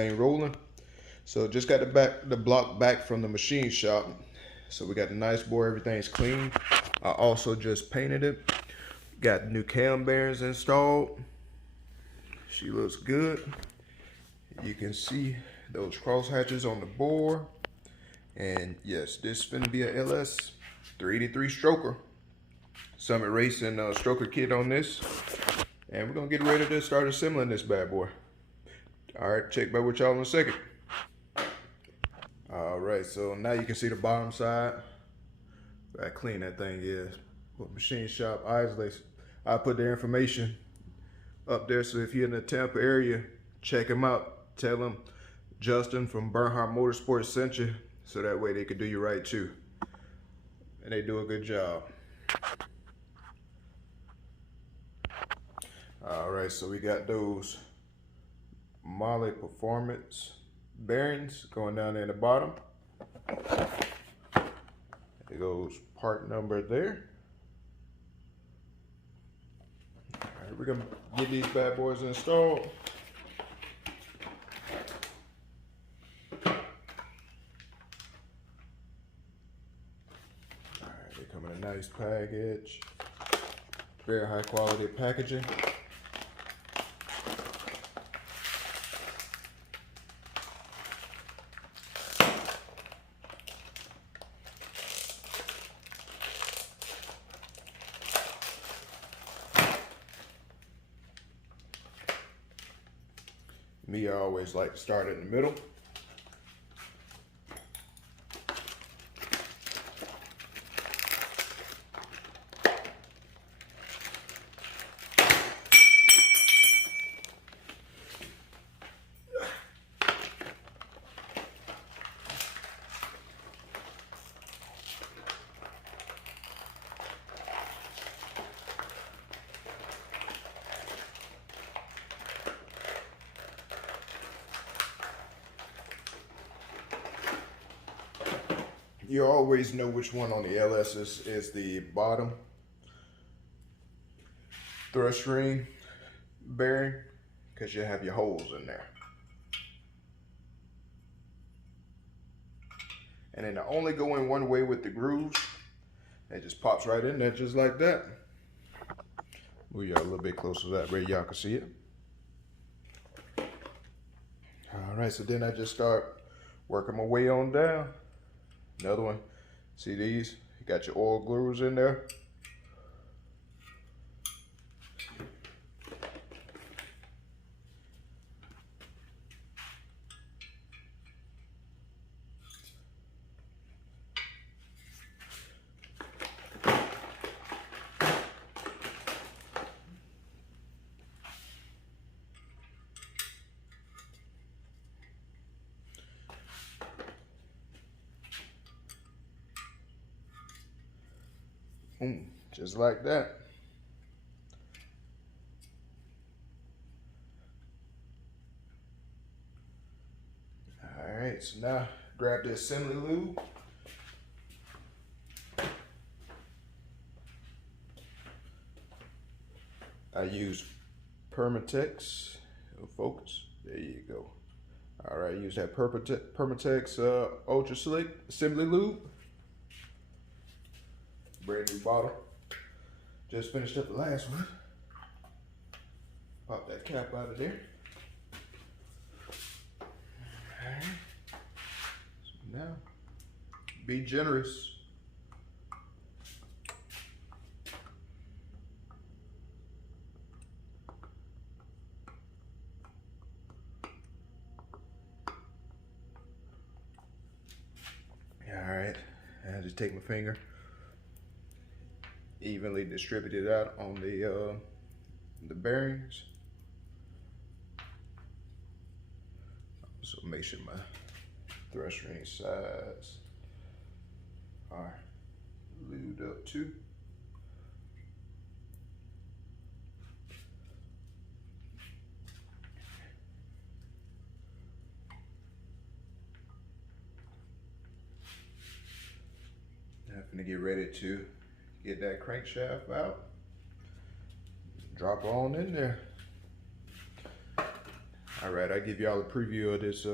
thing rolling. So just got the block back from the machine shop. So we got the nice bore, everything's clean. I also just painted it. Got new cam bearings installed. She looks good. You can see those cross hatches on the bore. And yes, this is finna be a LS 383 stroker. Summit Racing stroker kit on this. And we're gonna get ready to start assembling this bad boy. All right, check back with y'all in a second. All right, so now you can see the bottom side. How clean that thing is. What machine shop, Eisele. I put their information up there, so if you're in the Tampa area, check them out. Tell them Justin from BernHard Motorsports sent you, so that way they could do you right too. And they do a good job. All right, so we got those Molly Performance bearings going down there in the bottom. There goes part number there. All right, we're gonna get these bad boys installed. All right, they come in a nice package. Very high quality packaging. Me, I always like to start in the middle. You always know which one on the LS is the bottom thrust ring bearing, because you have your holes in there. And then they only go in one way with the grooves. It just pops right in there just like that. Move y'all a little bit closer to that way y'all can see it. All right, so then I just start working my way on down. Another one. See these? You got your oil grooves in there. Just like that. All right, so now grab the assembly lube. I use Permatex. It'll focus. There you go. All right, use that Permatex Ultra Slick Assembly Lube. Brand new bottle. Just finished up the last one. Pop that cap out of there. Alright. So now, be generous. Alright, I just take my finger, evenly distribute it out on the bearings. So make sure my thrust ring sides are lubed up too. Now I'm gonna get ready to get that crankshaft out. Drop her on in there. All right, I give y'all a preview of this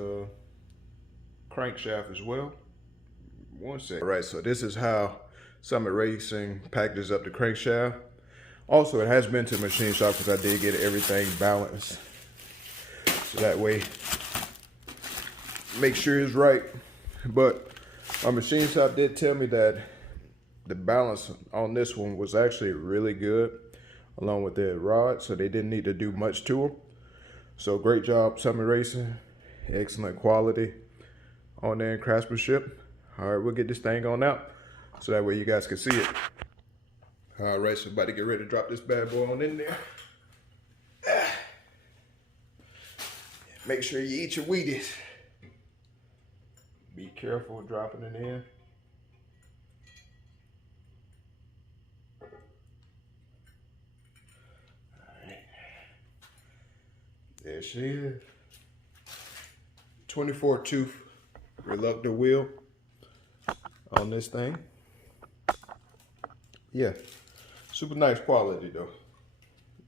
crankshaft as well. One sec. All right, so this is how Summit Racing packages up the crankshaft. Also, it has been to the machine shop because I did get everything balanced. So that way, make sure it's right. But our machine shop did tell me that the balance on this one was actually really good, along with the rod, so they didn't need to do much to them. So great job, Summit Racing. Excellent quality on there in craftsmanship. All right, we'll get this thing on out so that way you guys can see it. All right, so about to get ready to drop this bad boy on in there. Make sure you eat your Wheaties. Be careful dropping it in. There she is. 24 tooth reluctant wheel on this thing. Yeah, super nice quality though.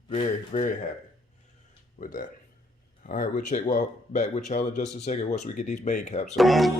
Very, very happy with that. All right, we'll check back with y'all in just a second once we get these main caps on.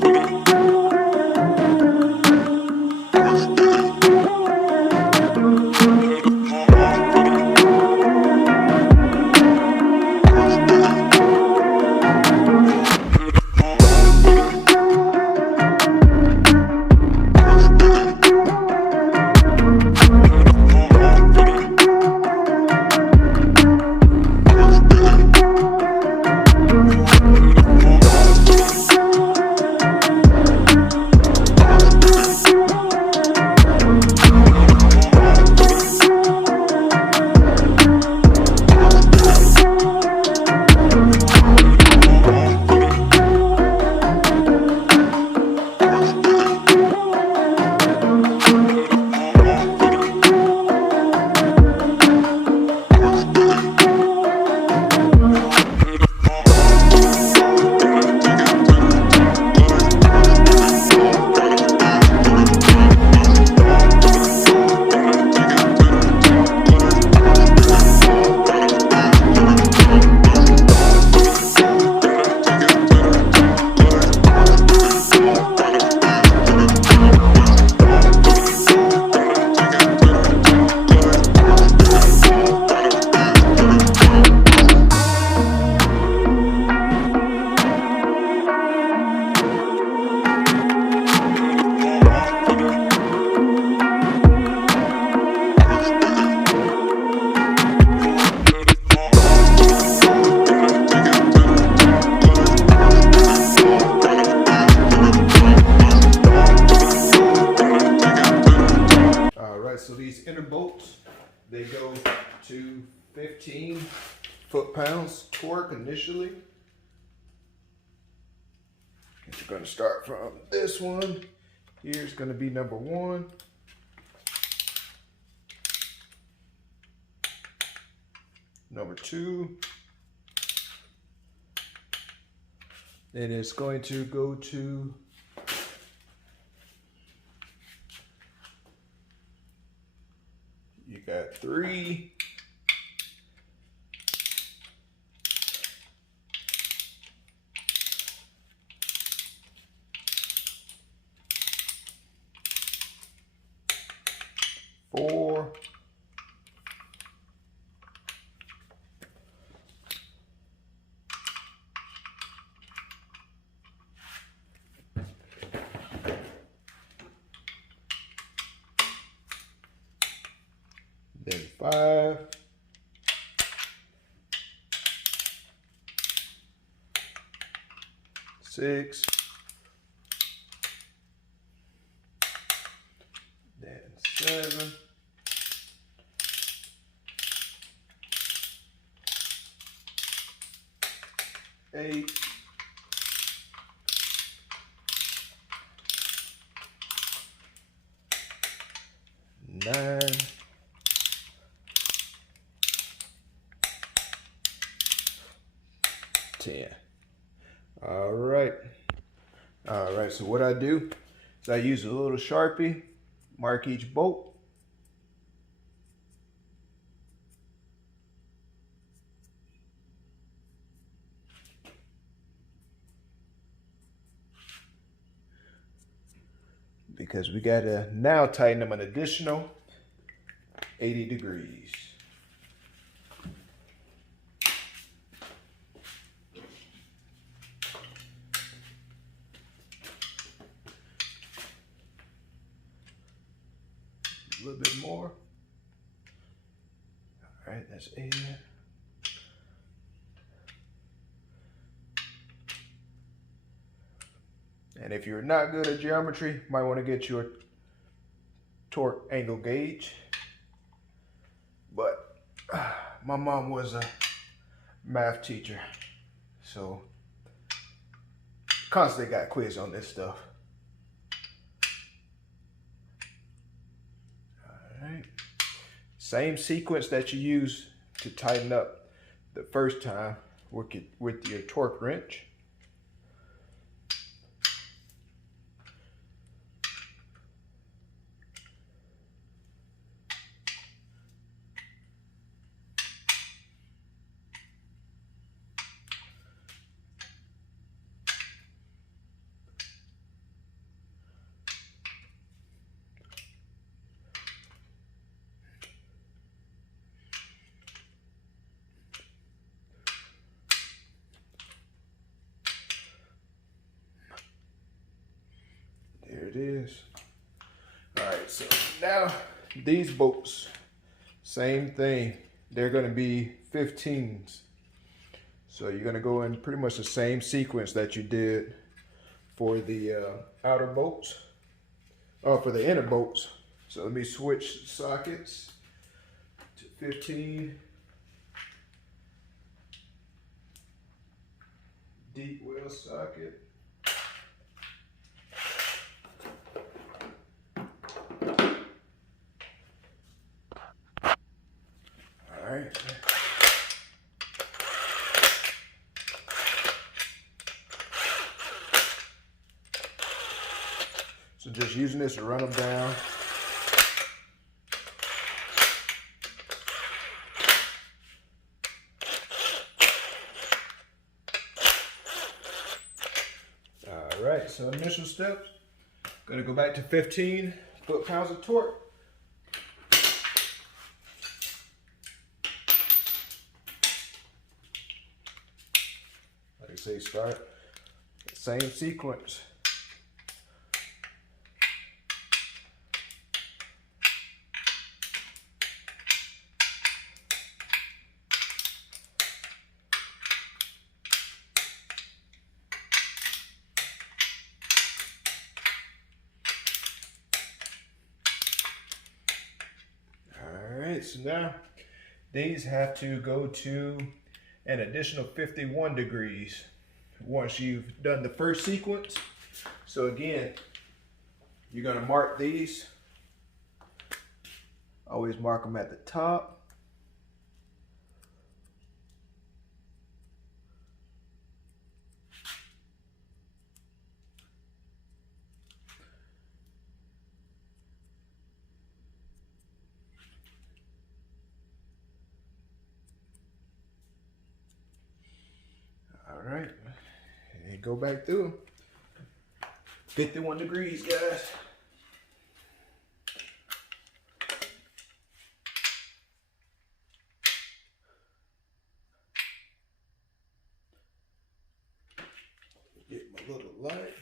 So these inner bolts, they go to 15 foot-pounds torque initially. We're going to start from this one. Here's going to be number 1. Number 2. Then it's going to go to you got 3. Four. Then 5. Six. Then 7. 8. 9. 10. All right, so what I do is I use a little Sharpie, mark each bolt. because we got to now tighten them an additional 80 degrees. A little bit more. All right, that's 80. And if you're not good at geometry, you might want to get your torque angle gauge. But my mom was a math teacher, so constantly got quiz on this stuff. All right, same sequence that you use to tighten up the first time with your torque wrench. There it is. All right, so now these bolts, same thing. They're gonna be 15s. So you're gonna go in pretty much the same sequence that you did for the outer bolts, or for the inner bolts. So let me switch sockets to 15. Deep well socket. All right. So just using this to run them down. All right, so initial steps. Gonna go back to 15 foot-pounds of torque. Like I say, start the same sequence. So now these have to go to an additional 51 degrees once you've done the first sequence. So again, you're going to mark these. Always mark them at the top. All right, and go back through. 51 degrees, guys. Get my little light.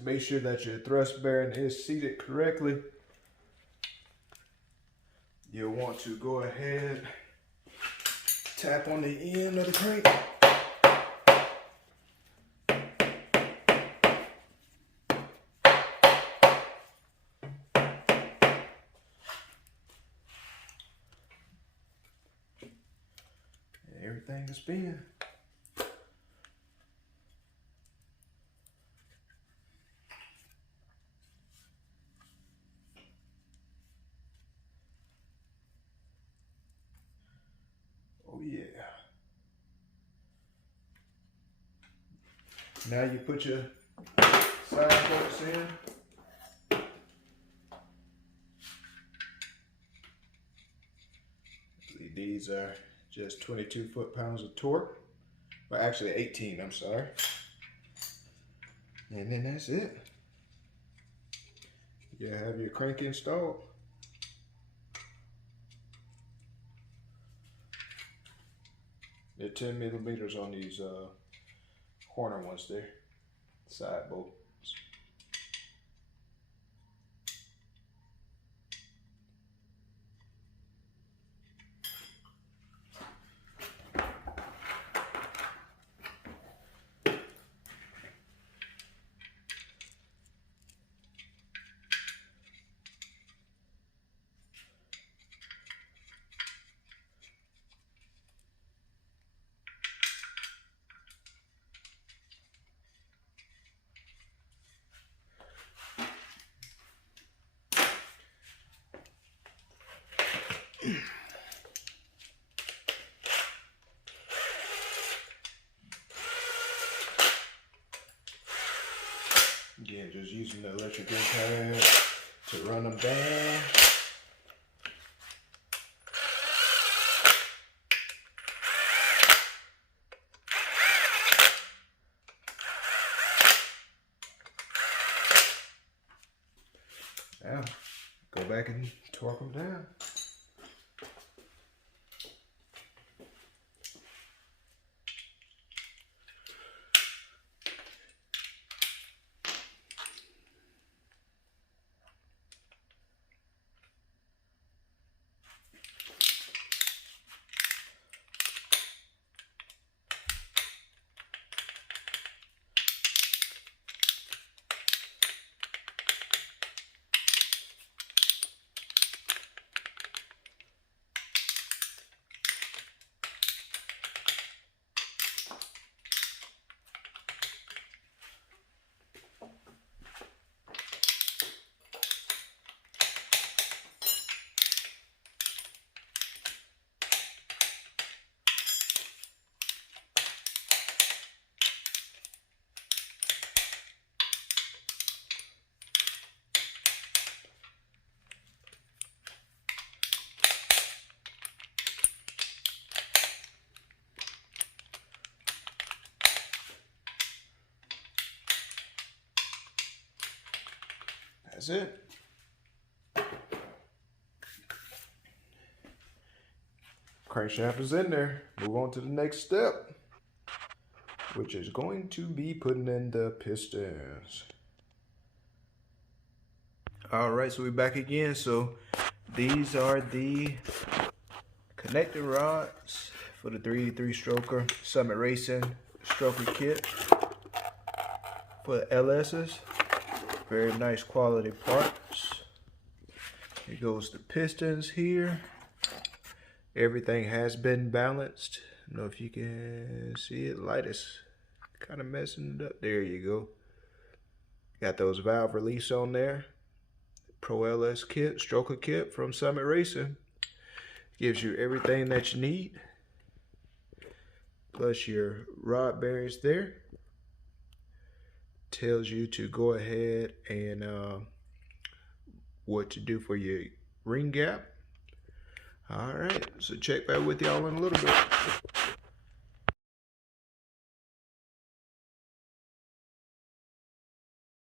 to make sure that your thrust bearing is seated correctly, you'll want to go ahead, tap on the end of the crank. And everything is spinning. Oh yeah. Now you put your side bolts in. These are just 22 foot-pounds of torque. Well, actually 18, I'm sorry. And then that's it. You have your crank installed. They're 10 millimeters on these corner ones there, side bolts. Again, just using the electric impact to run them down. Now, go back and torque them down. That's it. Crankshaft is in there. Move on to the next step, which is going to be putting in the pistons. All right, so we're back again. So these are the connecting rods for the 383 stroker Summit Racing stroker kit for the LS's. Very nice quality parts. Here goes the pistons here. Everything has been balanced. I don't know if you can see it. Light is kind of messing it up. There you go. Got those valve release on there. Pro LS kit, stroker kit from Summit Racing. Gives you everything that you need. Plus your rod bearings there. Tells you to go ahead and what to do for your ring gap. All right, so check back with y'all in a little bit.